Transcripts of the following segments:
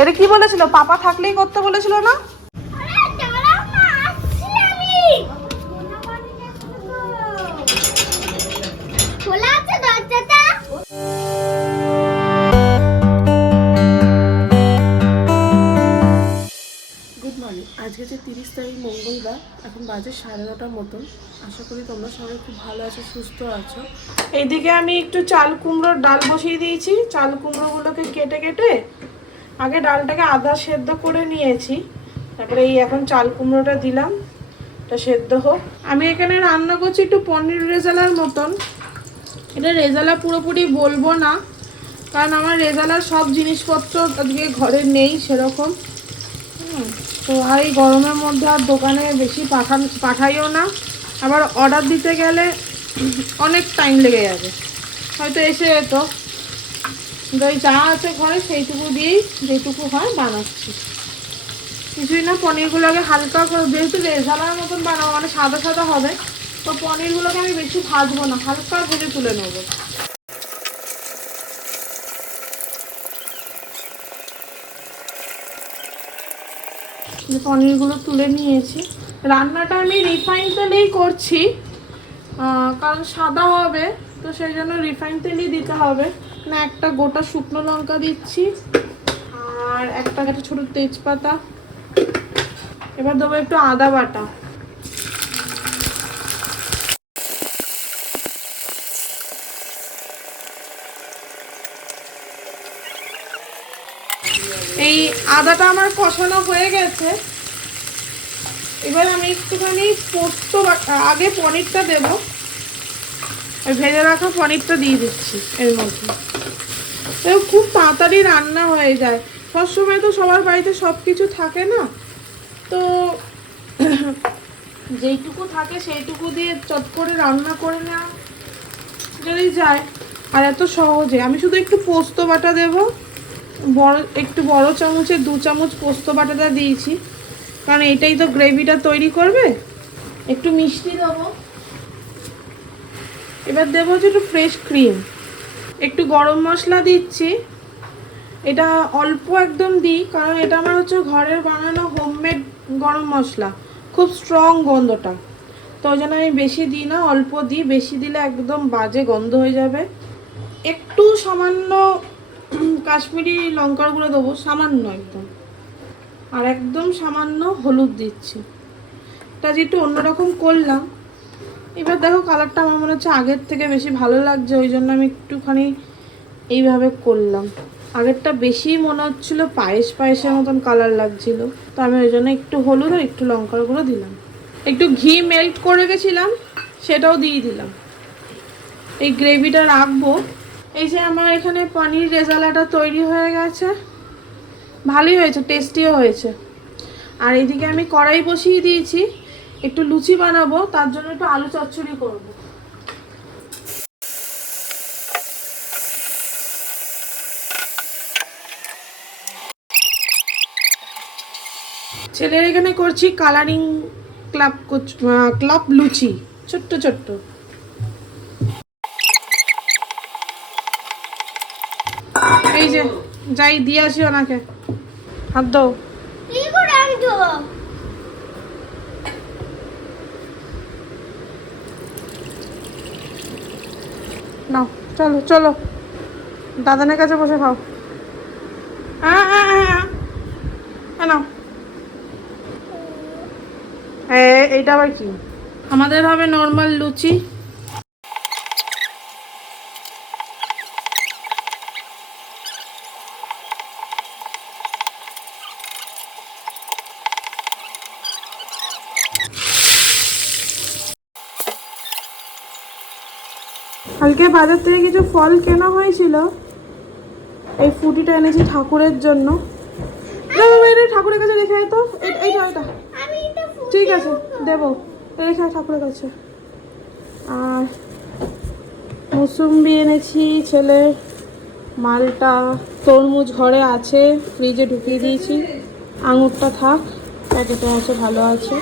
এটা কি বলেছিল? পাপা থাকলেই করতে বলেছিল না? Good morning. আজকে যে 30 তারিখ মঙ্গলবার, এখন বাজে 9:30টার মতন। আশা করি তোমরা সবাই খুব ভালো আছো, সুস্থ আছো। এইদিকে আমি একটু চাল কুমড়োর ডাল বসিয়ে দিয়েছি। চাল কুমড়োগুলোকে কেটে কেটে আগে ডালটাকে আধা সেদ্ধ করে নিয়েছি, তারপরে এই এখন চাল কুমড়োটা দিলাম, এটা সেদ্ধ হোক। আমি এখানে রান্না করছি একটু পনির রেজালার মতন। এটা রেজালা পুরোপুরি বলবো না, কারণ আমার রেজালার সব জিনিসপত্র আজকে ঘরে নেই সেরকম। তো আর এই গরমের মধ্যে আর দোকানে বেশি পাঠাইও না, আবার অর্ডার দিতে গেলে অনেক টাইম লেগে যাবে, হয়তো এসে যেত। ওই যা আছে ঘরে সেইটুকু দিয়েই যেটুকু হয় বানাচ্ছি। কিছুই না, পনিরগুলোকে হালকা করে, যেহেতু রেজালার মতন বানাবো মানে সাদা সাদা হবে, তো পনিরগুলোকে আমি বেশি ভাজবো না, হালকা ভেজে তুলে নেবো। পনিরগুলো তুলে নিয়েছি। রান্নাটা আমি রিফাইন তেলেই করছি, কারণ সাদা হবে, তো সেই জন্য রিফাইন তেলই দিতে হবে। না, একটা গোটা শুকনো লঙ্কা দিচ্ছি আর একটা ছোট তেজপাতা। এবার দেবো একটু আদা বাটা। এই আদাটা আমার কষানো হয়ে গেছে। এবার আমি একটুখানি পোস্ত আগে পনিরটা দেবো, ভেজে রাখা পনিরটা দিয়ে দিচ্ছি এর মধ্যে। খুব তাড়াতাড়ি রান্না হয়ে যায়, সবসময় তো সবার বাড়িতে সব কিছু থাকে না, তো যেইটুকু থাকে সেইটুকু দিয়ে চট করে রান্না করে নেওয়া যদি যায়। আর এত সহজে আমি শুধু একটু পোস্ত বাটা দেবো, একটু বড় চামচে 2 চামচ পোস্ত বাটাটা দিয়েছি, কারণ এটাই তো গ্রেভিটা তৈরি করবে। একটু মিষ্টি দেবো। এবার দেবো হচ্ছে একটু ফ্রেশ ক্রিম, একটু গরম মশলা দিচ্ছি। এটা অল্প একদম দিই, কারণ এটা আমার হচ্ছে ঘরের বানানো হোমমেড গরম মশলা, খুব স্ট্রং গন্ধটা, তো ওই জন্য আমি বেশি দিই না, অল্প দিই। বেশি দিলে একদম বাজে গন্ধ হয়ে যাবে। একটু সামান্য কাশ্মীরি লঙ্কার গুঁড়ো দেবো, সামান্য একদম, আর একদম সামান্য হলুদ দিচ্ছি। এটা যে একটু অন্যরকম করলাম। এবার দেখো কালারটা আমার মনে হচ্ছে আগের থেকে বেশি ভালো লাগছে, ওই জন্য আমি একটুখানি এইভাবে করলাম। আগেরটা বেশি মনে হচ্ছিলো পায়েসের মতন কালার লাগছিল, তো আমি ওই জন্য একটু হলুদ আর একটু লঙ্কার গুঁড়ো দিলাম। একটু ঘি মেল্ট করে গেছিলাম, সেটাও দিয়ে দিলাম। এই গ্রেভিটা রাখবো। এই যে আমার এখানে পনির রেজালাটা তৈরি হয়ে গেছে, ভালোই হয়েছে, টেস্টিও হয়েছে। আর এদিকে আমি কড়াই বসিয়ে দিয়েছি, একটু লুচি বানাবো, তার জন্য একটু আলু চচ্চড়ি করবো। ছেলের এখানে করছি কালারিং ক্লাব লুচি, ছোট্ট ছোট্ট। এই যে যাই দিয়ে আসি ওনাকে, হাত দাও। নাও, চলো চলো, দাদানের কাছে বসে খাও। নাও, এইটা আবার কি? আমাদের হবে নর্মাল লুচি। কালকে বাজার থেকে কিছু ফল কেনা হয়েছিল, এই ফুটিটা এনেছি ঠাকুরের জন্য। ঠাকুরের কাছে রেখে তো, এইটা এটা ঠিক আছে, দেবো, রেখে ঠাকুরের কাছে। আর মুসুম্বি এনেছি ছেলে, মালটা, তরমুজ ঘরে আছে, ফ্রিজে ঢুকিয়ে দিয়েছি। আঙুরটা থাক, প্যাকেটে আছে, ভালো আছে।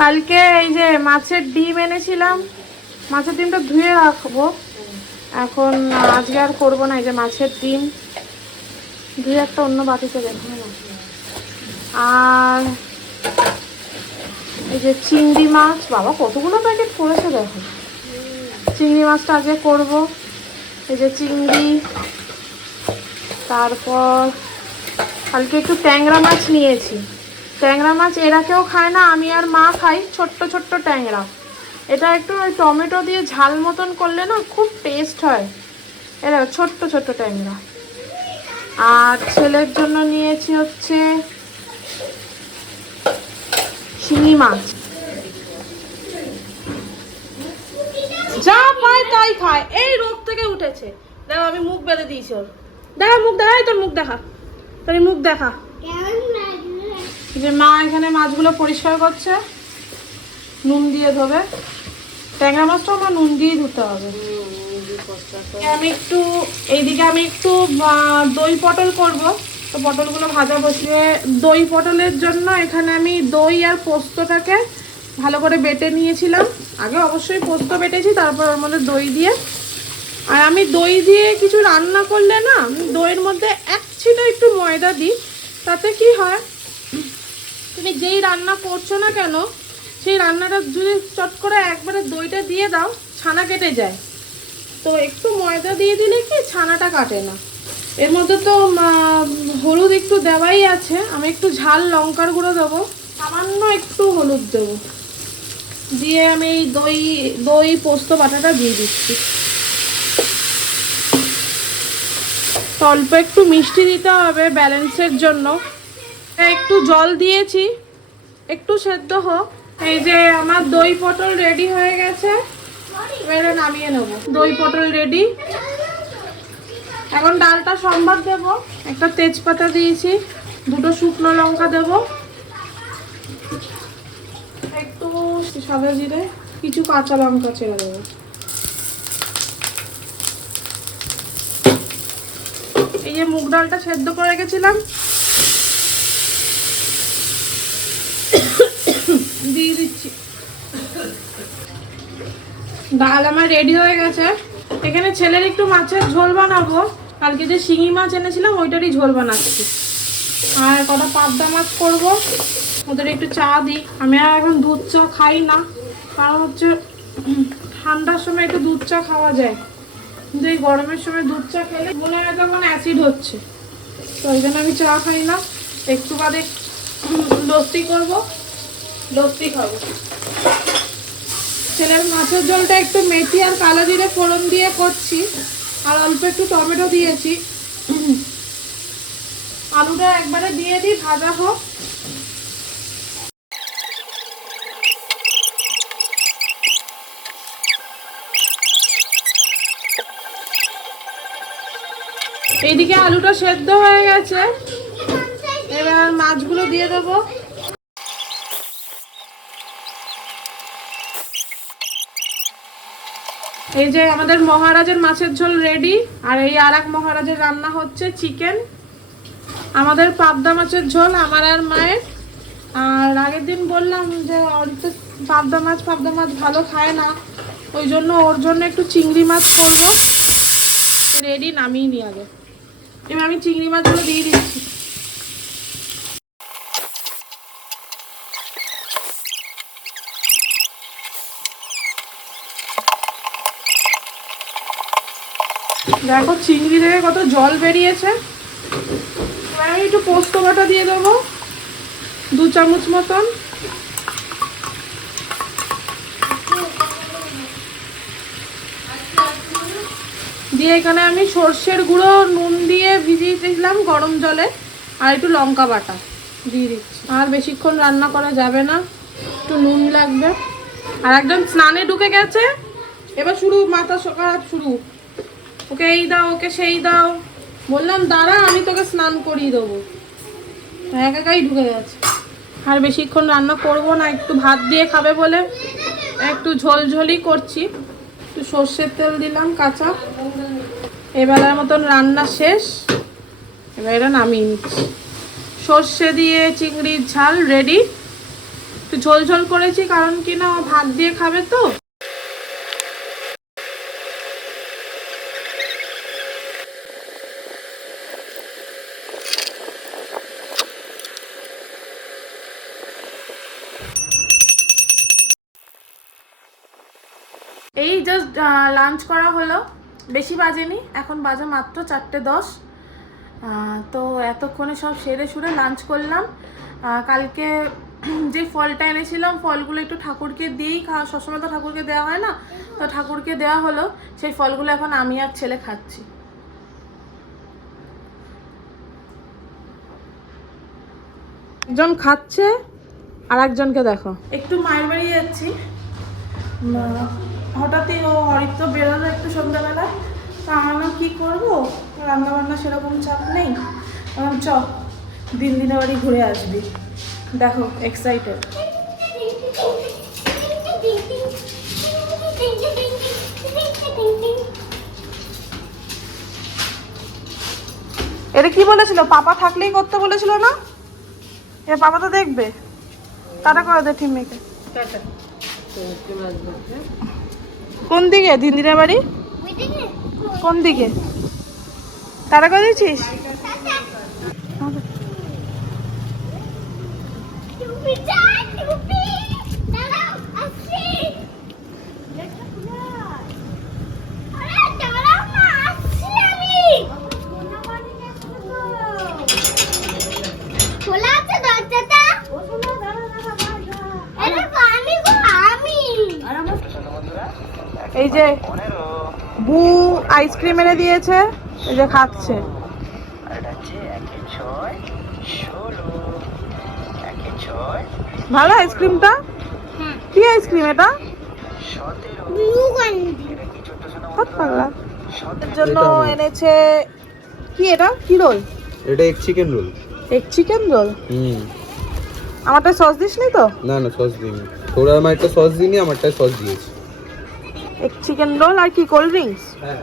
কালকে এই যে মাছের ডিম এনেছিলাম, মাছের ডিমটা ধুয়ে রাখবো, এখন আজকে আর করবো না। এই যে মাছের ডিম দুই একটা অন্য বাটিতে দেখো না, আর এই যে চিংড়ি মাছ, বাবা কতগুলো প্যাকেট করেছে দেখো। চিংড়ি মাছটা আজকে করব। এই যে চিংড়ি, তারপর কালকে একটু ট্যাংরা মাছ নিয়েছি। ট্যাংরা মাছ এরা কেউ খায় না, আমি আর মা খাই, ছোট্ট ছোট্ট ট্যাংরা। এটা একটু ওই টমেটো দিয়ে ঝাল মতন করলে না খুব টেস্ট হয়। এরা ছোট্ট ছোট্ট ট্যাংরা। আর ছেলের জন্য নিয়েছি হচ্ছে শিঙি মাছ। যা পায় তাই খায়, এই রোগ থেকে উঠেছে। দেখো আমি মুখ বেঁধে দিয়েছি ওর। দেখা মুখ দেখা, তোর মুখ দেখা, তোর মুখ দেখা। যে মা এখানে মাছগুলো পরিষ্কার করছে, নুন দিয়ে ধোবে। ট্যাংরা মাছটা আমার নুন দিয়ে ধুতে হবে। আমি একটু এইদিকে আমি একটু দই পটল করব, তো পটলগুলো ভাজা বসিয়ে, দই পটলের জন্য এখানে আমি দই আর পোস্তটাকে ভালো করে বেটে নিয়েছিলাম। আগে অবশ্যই পোস্ত বেটেছি, তারপর ওর মধ্যে দই দিয়ে। আর আমি দই দিয়ে কিছু রান্না করলে না, দইয়ের মধ্যে এক ছিল একটু ময়দা দিই। তাতে কি হয়, তুমি যেই রান্না করছো না কেন, সেই রান্নাটা যদি চট করে একবারে দইটা দিয়ে দাও, ছানা কেটে যায়। তো একটু ময়দা দিয়ে দিলে কি ছানাটা কাটে না। এর মধ্যে তো হলুদ একটু দেওয়াই আছে। আমি একটু ঝাল লঙ্কার গুঁড়ো দেবো, সামান্য একটু হলুদ দেবো, দিয়ে আমি এই দই পোস্ত বাটাটা দিয়ে দিচ্ছি। অল্প একটু মিষ্টি দিতে হবে ব্যালেন্সের জন্য। একটু জল দিয়েছি, একটু সেদ্ধ হোক। এই যে আমার দই পটল রেডি হয়ে গেছে, এবারে নামিয়ে নেব। দই পটল রেডি। এখন ডালটা সম্বার দেব। একটা তেজপাতা দিয়েছি, দুটো শুকনো লঙ্কা দেব, একটু সাদা জিরে, কিছু কাঁচা লঙ্কা ছেড়ে দেবো। এই যে মুগ ডালটা সেদ্ধ করে রেখেছিলাম দিয়ে দিচ্ছি। ডাল আমার রেডি হয়ে গেছে। এখানে ছেলের একটু মাছের ঝোল বানাবো, কালকে যে শিঙি মাছ এনেছিলাম ওইটারই ঝোল বানাচ্ছি। আর কটা পাবদা মাছ করবো, ওদের একটু চা দিই। আমি আর এখন দুধ চা খাই না, কারণ হচ্ছে ঠান্ডার সময় একটু দুধ চা খাওয়া যায়, কিন্তু এই গরমের সময় দুধ চা খেলে মনে হয় তখন অ্যাসিড হচ্ছে, তো ওই জন্য আমি চা খাই না। একটু বাদে লস্যি করবো, লস্যি খাবো। ছেলের মাছের ঝোলটা একটু মেথি আর কালো জিরে ফোড়ন দিয়ে করছি, আর অল্প একটু টমেটো দিয়েছি। আলুটা একবারে দিয়ে দিই, ভাজা হোক। এইদিকে আলুটা সেদ্ধ হয়ে গেছে, এবার মাছগুলো দিয়ে দেবো। এই যে আমাদের মহারাজের মাছের ঝোল রেডি, আর এই আর এক মহারাজের রান্না হচ্ছে চিকেন। আমাদের পাবদা মাছের ঝোল আমার আর মায়ের। আর আগের দিন বললাম যে অরিতে পাবদা মাছ ভালো খায় না, ওই জন্য ওর জন্য একটু চিংড়ি মাছ করবো। রেডি, নামিয়ে নিই আগে। এবার আমি চিংড়ি মাছগুলো দিয়ে দিচ্ছি। দেখো চিংড়ি থেকে কত জল বেরিয়েছে। এবার আমি একটু পোস্ত বাটা দিয়ে দেবো, 2 চামচ মতন। দিয়ে এখানে আমি সর্ষের গুঁড়ো নুন দিয়ে ভিজিয়ে দিলাম গরম জলে, আর একটু লঙ্কা বাটা দিয়ে দিচ্ছি। আর বেশিক্ষণ রান্না করা যাবে না, একটু নুন লাগবে। আর একজন স্নানে ঢুকে গেছে, এবার শুরু মাথা খারাপ শুরু। ওকে এই দাও, ওকে সেই দাও। বললাম দাঁড়া, আমি তোকে স্নান করিয়ে দেবো, একাই ঢুকে গেছে। আর বেশিক্ষণ রান্না করব না, একটু ভাত দিয়ে খাবে বলে একটু ঝোলঝোলই করছি। একটু সর্ষের তেল দিলাম কাঁচা। এবেলার মতন রান্না শেষ, এবার এটা নামিয়ে নিচ্ছি। সর্ষে দিয়ে চিংড়ির ঝাল রেডি। একটু ঝোল ঝোল করেছি, কারণ কি না ভাত দিয়ে খাবে তো। এই জাস্ট লাঞ্চ করা হলো, বেশি বাজেনি, এখন বাজে মাত্র 4:10। তো এতক্ষণে সব সেরে সুরে লাঞ্চ করলাম। কালকে যে ফলটা এনেছিলাম, ফলগুলো একটু ঠাকুরকে দিয়েই খাওয়া, সবসময় তো ঠাকুরকে দেওয়া হয় না, তো ঠাকুরকে দেওয়া হলো। সেই ফলগুলো এখন আমি আর ছেলে খাচ্ছি। একজন খাচ্ছে আর একজনকে দেখো। একটু মায়ের বাড়ি যাচ্ছি, হঠাৎই ও অরিত্র বেরোলো একটু সন্ধ্যাবেলা, তো আমরা কি করবো, রান্নাবান্না সেরকম চাপ নেই, চ দিনের বাড়ি ঘুরে আসবি। দেখো এক্সাইটেড। এটা কি বলেছিল, পাপা থাকলেই করতে বলেছিল না? এ পাপা তো দেখবে। টাটা করে দে ঠিমিকে। কোন দিকে দিদিনের বাড়ি? কোন দিকে? টাটা করে দিয়েছিস? এই যে বু আইসক্রিম এনে দিয়েছে, এই যে খাচ্ছে। ভালো আইসক্রিমটা? কি আইসক্রিম এটা? জন্য এনেছে কি, এটা কি রোল? এটা এক চিকেন রোল। এক চিকেন রোল? আমারটা সস দিসনি তো? না না, সস দিইনি। তোরা আমারটা সস দিইনি, আমারটা সস দিয়েছি। এক চিকেন রোল আর কি কোল্ড ড্রিঙ্কস? হ্যাঁ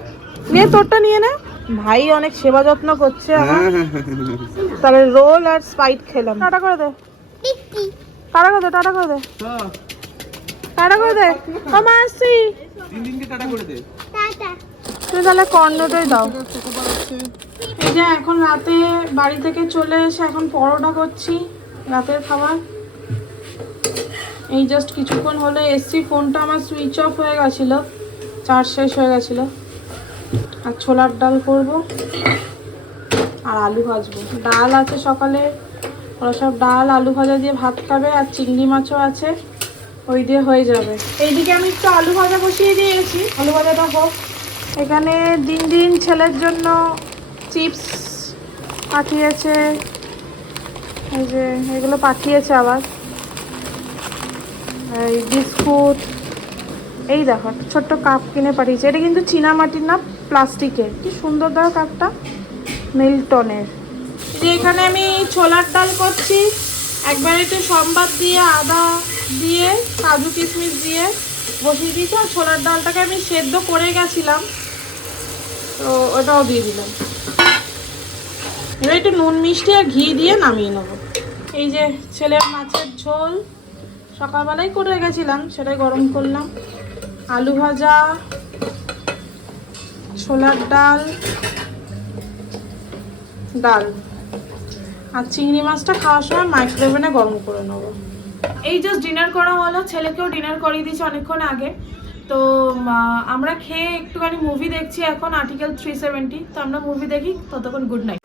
নে তোরটা নিয়ে নে। ভাই অনেক সেবা যত্ন করছে আমার। তাহলে রোল আর স্প্রাইট খেলাম। টাটা করে দে, টাটা করে দে, টাটা করে দে, টাটা করে দে। মামা আসছি। দিনকে টাটা করে দে। তুমি তাহলে কর্নটাই দাও। এই যে এখন রাতে বাড়ি থেকে চলে এসে এখন পরোটা করছি রাতের খাবার। এই জাস্ট কিছুক্ষণ হলো এসছি, ফোনটা আমার সুইচ অফ হয়ে গেছিলো, চার্জ শেষ হয়ে গেছিলো। আর ছোলার ডাল করব আর আলু ভাজবো। ডাল আছে সকালে, ওরা সব ডাল আলু ভাজা দিয়ে ভাত খাবে, আর চিংড়ি মাছও আছে, ওই দিয়ে হয়ে যাবে। এইদিকে আমি একটু আলু ভাজা বসিয়ে দিয়েছি, আলু ভাজাটা হোক। এখানে দিন দিন ছেলের জন্য চিপস পাঠিয়েছে, এই যে এগুলো পাঠিয়েছে, আবার এই বিস্কুট। এই দেখো একটা ছোট্ট কাপ কিনে পাঠিয়েছে, এটা কিন্তু চীনা মাটির না, প্লাস্টিকের। কি সুন্দর দেখো কাপটা, মিল্টনের। যে এখানে আমি ছোলার ডাল করছি, একবার একটু সম্বাদ দিয়ে, আদা দিয়ে, কাজু কিশমিশ দিয়ে বসিয়ে দিয়েছি। আর ছোলার ডালটাকে আমি সেদ্ধ করে গেছিলাম, তো ওটাও দিয়ে দিলাম। এবার একটু নুন মিষ্টি আর ঘি দিয়ে নামিয়ে নেবো। এই যে ছেলের মাছের ঝোল সকালবেলায় করে গেছিলাম, সেটাই গরম করলাম। আলু ভাজা, ছোলার ডাল, ডাল আর চিংড়ি মাছটা খাওয়ার সময় মাইক্রোওভেনে গরম করে নেবো। এই জাস্ট ডিনার করা হলো, ছেলেকেও ডিনার করিয়ে দিয়েছি অনেকক্ষণ আগে। তো আমরা খেয়ে একটুখানি মুভি দেখছি এখন, আর্টিকেল 370। তো আমরা মুভি দেখি, ততক্ষণ গুড নাইট।